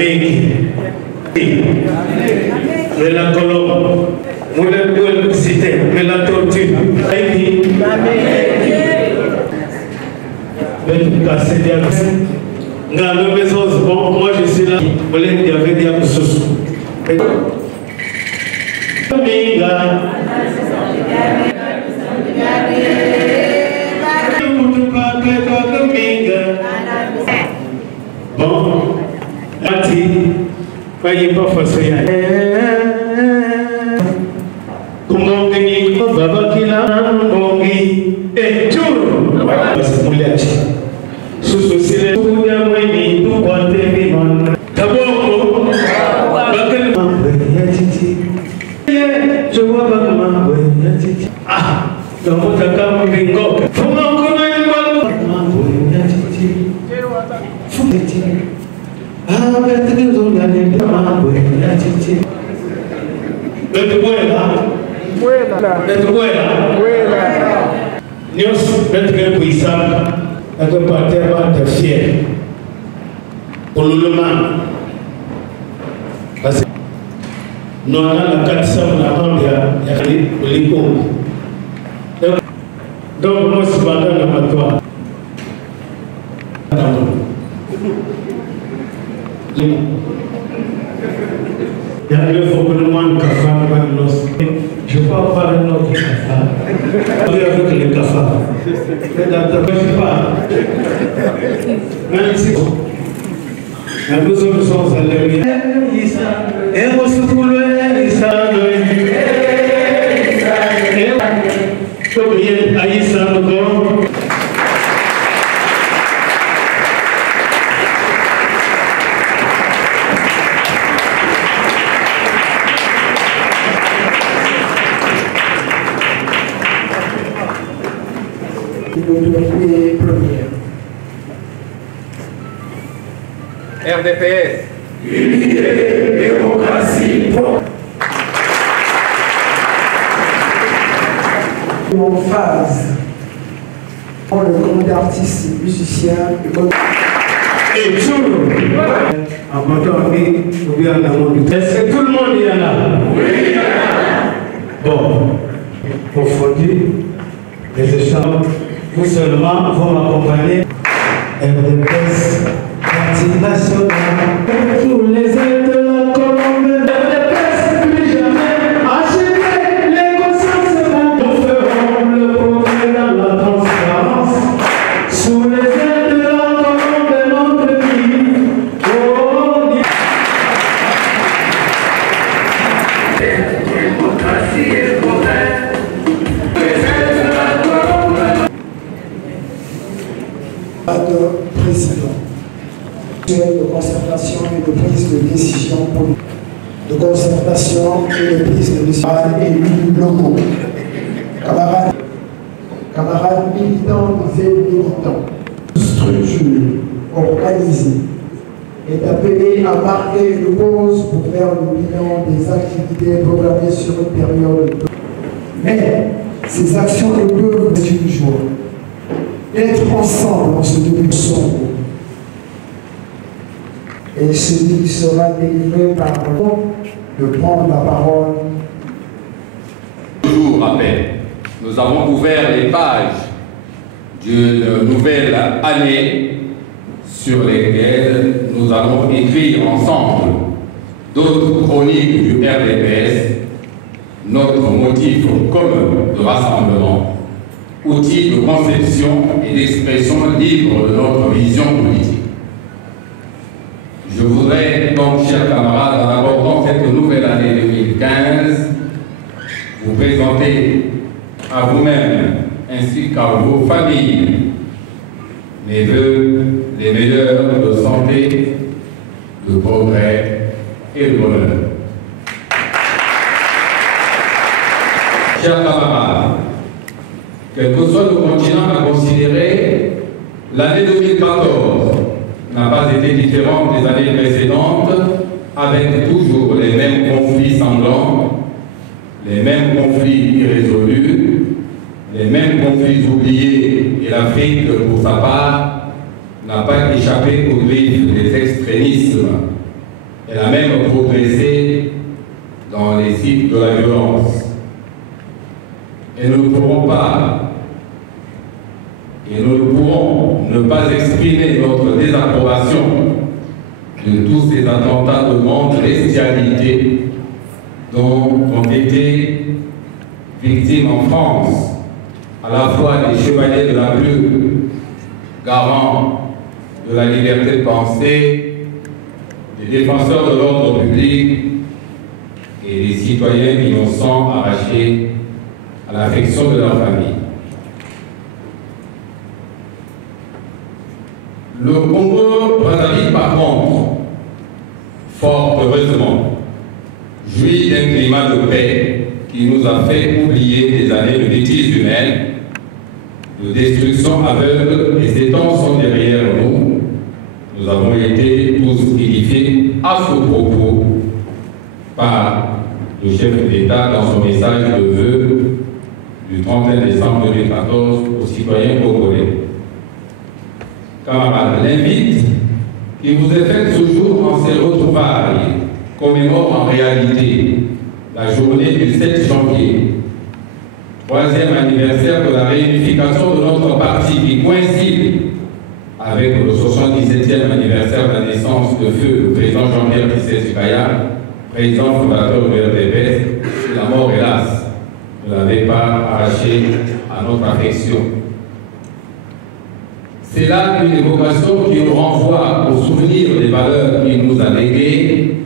mengi. Mais la colombe, mon cité, mais la tortue, bon, moi je suis là, il y avait des absous. Bon, Mati, voyez pas forcément. Comment gagner Baba Kila, Mongi, et tout. C'est pour les sous aussi les tout yamani, tout boité, man. D'abord, Bakal Yatiti. Je vois pas comment Yatiti. Ah, dans votre camp, Bingo. Comment connaître Yatiti? Fouti. Ah, mais tu es dans la ligne de ma Yatiti. Betu Nios betu kuisaka akapata tafsiri ululuma basi noana katisa unahambia ya kuliko donc moi c'est pas dans ma toi il y a le focellement de cafard je peux en parler de notre cafard avec les cafards mais dans ta pas même si nous sommes allés et on se foule RDPS. Unité, démocratie, en phase pour le groupe d'artistes et musiciens et tout en comptant ou bien dans mon but. Est-ce que tout le monde y en a? Oui, il y en a. Bon, pour fonder les échanges, vous seulement vous m'accompagner. RDPS, parti national, tous les aides de la Colombie. RDPS, plus jamais acheter les consciences. Nous ferons le progrès dans la transparence. Sous les aides de la Colombie, notre pays. Démocratie et progrès. Président de concertation et de prise de décision politique, de concertation et de prise de décision élus locaux, camarades militants et militants, structure organisée est appelée à marquer une pause pour faire le bilan des activités programmées sur une période. Mais ces actions ne peuvent être une joie. Être ensemble en ce début sombre. Et celui qui sera délivré par de prendre la parole. Toujours à peine, nous avons ouvert les pages d'une nouvelle année sur lesquelles nous allons écrire ensemble d'autres chroniques du RDPS, notre motif commun de rassemblement, outil de conception et d'expression libre de notre vision politique. Je voudrais donc, chers camarades, en abordant cette nouvelle année 2015, vous présenter à vous-même ainsi qu'à vos familles mes vœux les meilleurs de santé, de progrès et de bonheur. Chers camarades, quel que soit le continent à considérer, l'année 2014 n'a pas été différente des années précédentes, avec toujours les mêmes conflits sanglants, les mêmes conflits irrésolus, les mêmes conflits oubliés, et l'Afrique, pour sa part, n'a pas échappé aux griffes des extrémismes Elle a même progressé dans les sites de la violence. Et nous ne pourrons ne pas exprimer notre désapprobation de tous ces attentats de grande bestialité dont ont été victimes en France à la fois des chevaliers de la Plume, garants de la liberté de pensée, des défenseurs de l'ordre public et des citoyens innocents arrachés à l'affection de leur famille. Le Congo-Brazzaville, par contre, fort heureusement, jouit d'un climat de paix qui nous a fait oublier des années de bêtises humaines, de destruction aveugle, et ces temps sont derrière nous. Nous avons été tous édifiés à ce propos par le chef d'État dans son message de vœux du 31 décembre 2014 aux citoyens congolais. Camarades, l'invite qui vous est faite ce jour en ces retrouvailles commémore en réalité la journée du 7 janvier, 3e anniversaire de la réunification de notre parti qui coïncide avec le 77e anniversaire de la naissance de feu le président Jean-Pierre Tshisekedi, président fondateur du RDPS. La mort, hélas, ne l'avait pas arraché à notre affection. C'est là une évocation qui nous renvoie au souvenir des valeurs qu'il nous a léguées,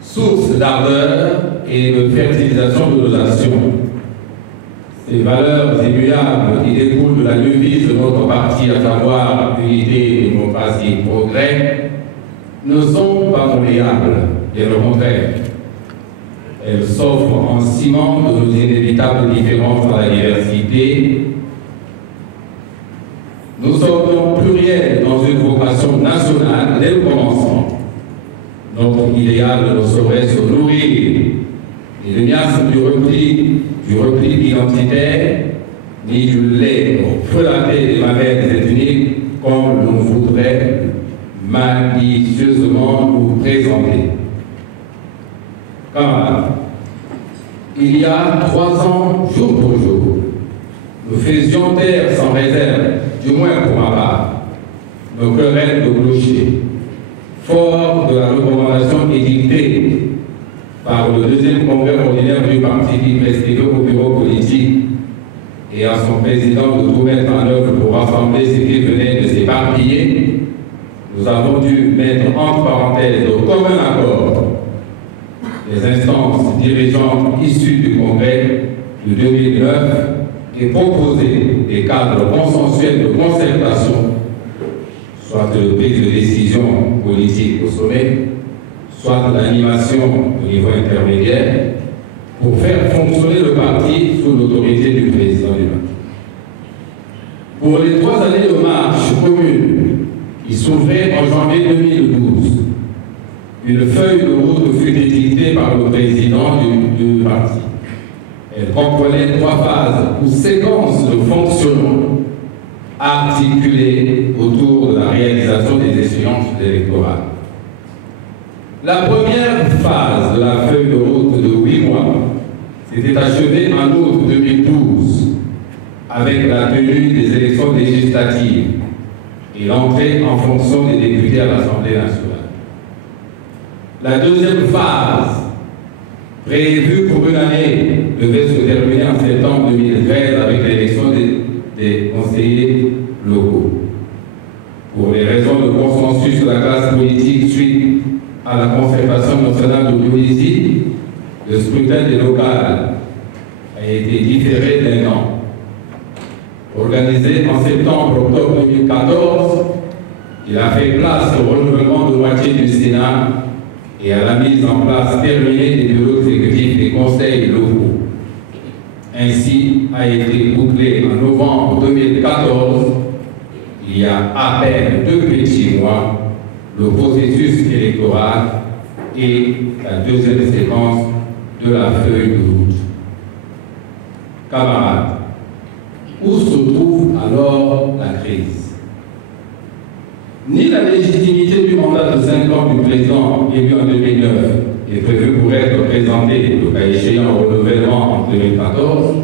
source d'ardeur et de fertilisation de nos actions. Ces valeurs immuables qui découlent de la devise de notre parti, à savoir unité, démocratie, progrès, ne sont pas monnayables, bien au contraire. Elles s'offrent en ciment de nos inévitables différences dans la diversité. Nous sommes donc pluriels dans une vocation nationale dès le commencement. Notre idéal ne saurait se nourrir ni du miasme du repli identitaire, ni du lait frelaté des mamelles ethniques, comme l'on voudrait malicieusement nous présenter. Camarades, il y a 3 ans, jour pour jour, nous faisions taire sans réserve, du moins pour ma part, nos querelles de clocher, fort de la recommandation édictée par le 2e congrès ordinaire du parti qui prescrivait au bureau politique et à son président de tout mettre en œuvre pour rassembler ce qui venait de s'éparpiller. Nous avons dû mettre entre parenthèses au commun accord les instances dirigeantes issues du congrès de 2009 et proposer des cadres consensuels de concertation, soit de prise de décision politique au sommet, soit l'animation au niveau intermédiaire, pour faire fonctionner le parti sous l'autorité du président du parti. Pour les 3 années de marche commune qui s'ouvraient en janvier 2012, une feuille de route fut édictée par le président du parti. Elle comprenait 3 phases ou séquences de fonctionnement articulées autour de la réalisation des échéances électorales. La première phase de la feuille de route de 8 mois s'était achevée en août 2012 avec la tenue des élections législatives et l'entrée en fonction des députés à l'Assemblée nationale. La deuxième phase, prévue pour une année, devait se terminer en septembre 2013 avec l'élection des conseillers locaux. Pour les raisons de consensus de la classe politique suite à la concertation nationale de 2010, le scrutin des locales a été différé d'1 an. Organisé en septembre-octobre 2014, il a fait place au renouvellement de moitié du Sénat et à la mise en place terminée des bureaux exécutifs des conseils locaux. Ainsi a été bouclé en novembre 2014, il y a à peine 2 petits mois, le processus électoral et la deuxième séquence de la feuille de route. Camarades, où se trouve alors la crise? ni la légitimité du mandat de 5 ans du président élu en 2009 est prévu pour être présenté, le cas échéant au renouvellement en 2014,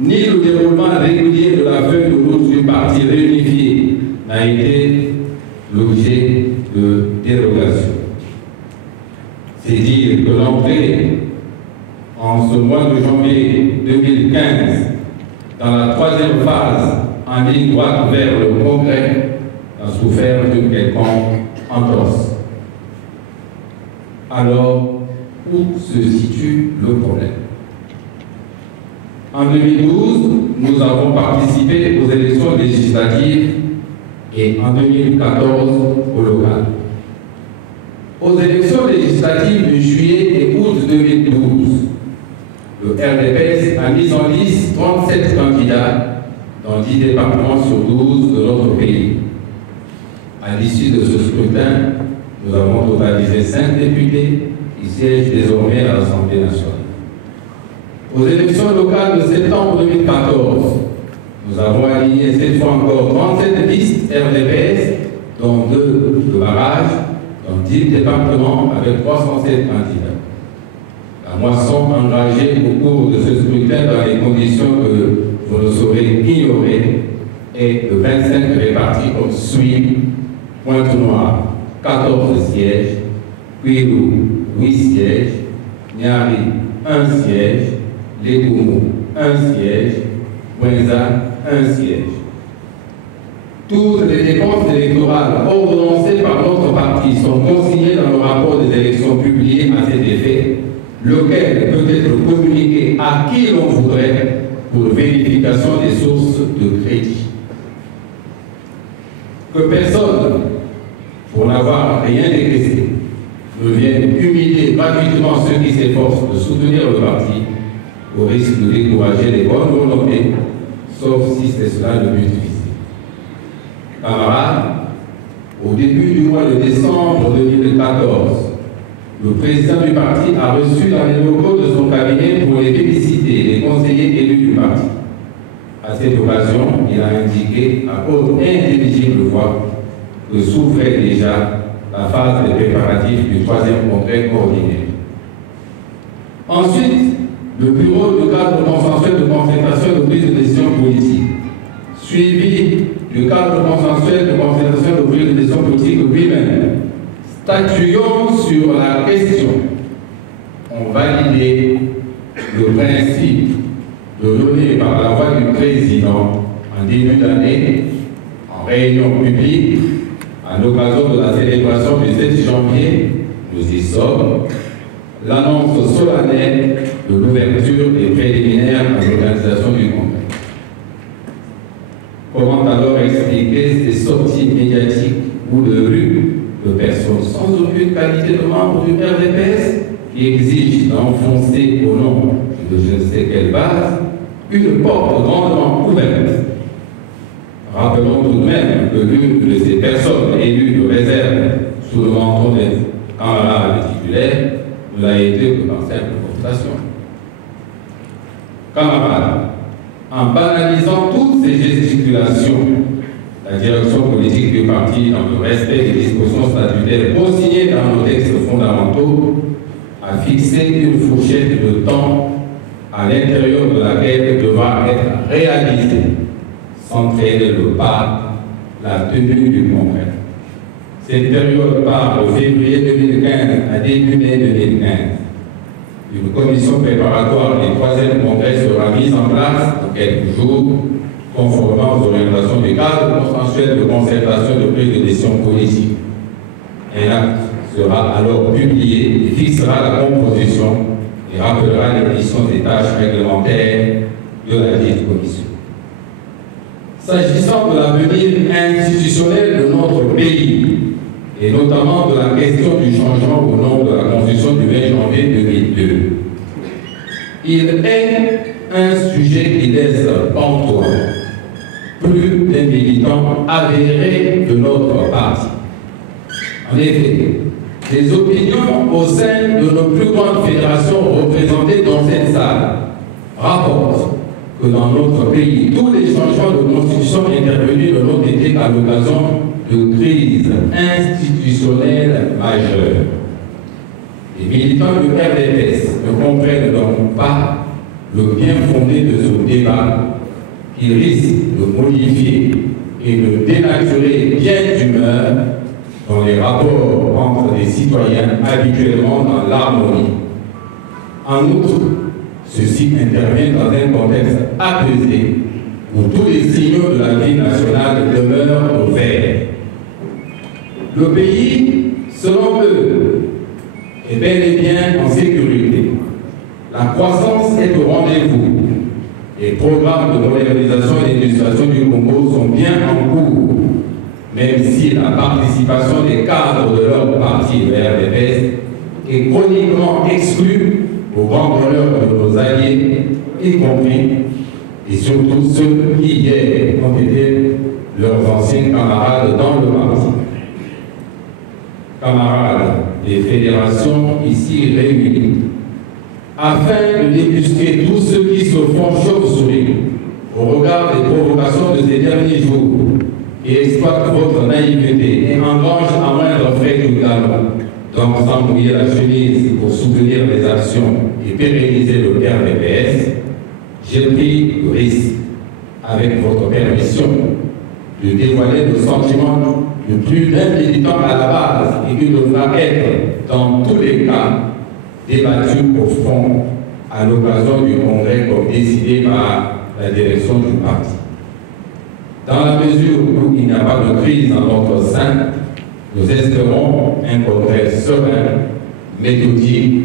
ni le déroulement régulier de la feuille de route du parti réunifié n'a été l'objet de dérogation. C'est dire que l'entrée en ce mois de janvier 2015 dans la 3e phase en ligne droite vers le Congrès a souffert d'une quelconque entorse. Alors, où se situe le problème? En 2012, nous avons participé aux élections législatives et en 2014 au local. Aux élections législatives de juillet et août 2012, le RDPS a mis en lice 37 candidats dans 10 départements sur 12 de notre pays. À l'issue de ce scrutin, nous avons totalisé 5 députés qui siègent désormais à l'Assemblée nationale. Aux élections locales de septembre 2014, nous avons aligné cette fois encore 37 listes RDPS, dont 2 de barrage, dans 10 départements avec 307 candidats. La moisson engagée au cours de ce scrutin dans les conditions que vous ne saurez ignorer est de 25 répartis comme suit: Pointe-Noire, 14 sièges, Kwilu, 8 sièges, Niari, 1 siège, Légoumou, 1 siège, Bouenza, 1 siège. Toutes les dépenses électorales ordonnancées par notre parti sont consignées dans le rapport des élections publié à cet effet, lequel peut être communiqué à qui l'on voudrait pour vérification des sources de crédit. Que personne, pour n'avoir rien décaissé, ne vienne humilier gratuitement ceux qui s'efforcent de soutenir le parti au risque de décourager les bonnes volontés, sauf si c'est cela le but visé. Camarades, au début du mois de décembre 2014, le président du parti a reçu dans les locaux de son cabinet pour les féliciter les conseillers élus du parti. À cette occasion, il a indiqué à haute intelligible voix que s'ouvrait déjà la phase des préparatifs du 3e congrès coordonné. Ensuite, le bureau du cadre consensuel de concertation et de prise de décision politique, suivi du cadre consensuel de concertation et de prise de décision politique lui-même, statuant sur la question, ont validé le principe de donner par la voix du président en début d'année, en réunion publique, à l'occasion de la célébration du 7 janvier, nous y sommes, l'annonce solennelle de l'ouverture des préliminaires à l'organisation du congrès. Comment alors expliquer ces sorties médiatiques ou de rue de personnes sans aucune qualité de membre du RDPS qui exigent d'enfoncer au nom de je ne sais quelle base une porte grandement ouverte? Rappelons tout de même que l'une de ces personnes élues de réserve sous le menton des camarades titulaires ne l'a été que par simple cooptation. Camarades, en banalisant toutes ces gesticulations, la direction politique du parti, dans le respect des dispositions statutaires consignées dans nos textes fondamentaux, a fixé une fourchette de temps à l'intérieur de laquelle devra être réalisée, sans traîner le pas, la tenue du congrès. Cette période part de février 2015 à début mai 2015. Une commission préparatoire du 3e congrès sera mise en place dans quelques jours, conformément aux orientations du cadre consensuel de concertation de prise de décision politique. Un acte sera alors publié et fixera la composition et rappellera les missions et tâches réglementaires de la dite commission. S'agissant de l'avenir institutionnel de notre pays, et notamment de la question du changement au nom de la Constitution du 20 janvier 2002, il est un sujet qui laisse pantois plus d'un militant avéré de notre parti. En effet, les opinions au sein de nos plus grandes fédérations représentées dans cette salle rapportent que dans notre pays, tous les changements de constitution intervenus ne l'ont été qu'à l'occasion de crise institutionnelle majeure. Les militants du RDPS ne comprennent donc pas le bien fondé de ce débat qui risque de modifier et de dénaturer bien d'humeur dans les rapports entre les citoyens habituellement dans l'harmonie. En outre, ceci intervient dans un contexte apaisé où tous les signaux de la vie nationale demeurent au vert. Le pays, selon eux, est bel et bien en sécurité. La croissance est au rendez-vous. Les programmes de modernisation et d'industrialisation du Congo sont bien en cours, même si la participation des cadres de leur parti, le RDPS, est chroniquement exclue au grand bonheur de nos alliés, y compris et surtout ceux qui hier ont été leurs anciens camarades dans le parti. Camarades des fédérations ici réunies, afin de débusquer tous ceux qui se font chauve-souris au regard des provocations de ces derniers jours et exploitent votre naïveté et engrangent à moindre frais du galon, donc sans mouiller la chemise pour soutenir les actions et pérenniser le RDPS, j'ai pris le risque, avec votre permission, de dévoiler le sentiment de plus d'un militant à la base et qui devra être, dans tous les cas, débattu au fond à l'occasion du congrès comme décidé par la direction du parti. Dans la mesure où il n'y a pas de crise dans notre sein, nous espérons un congrès serein, méthodique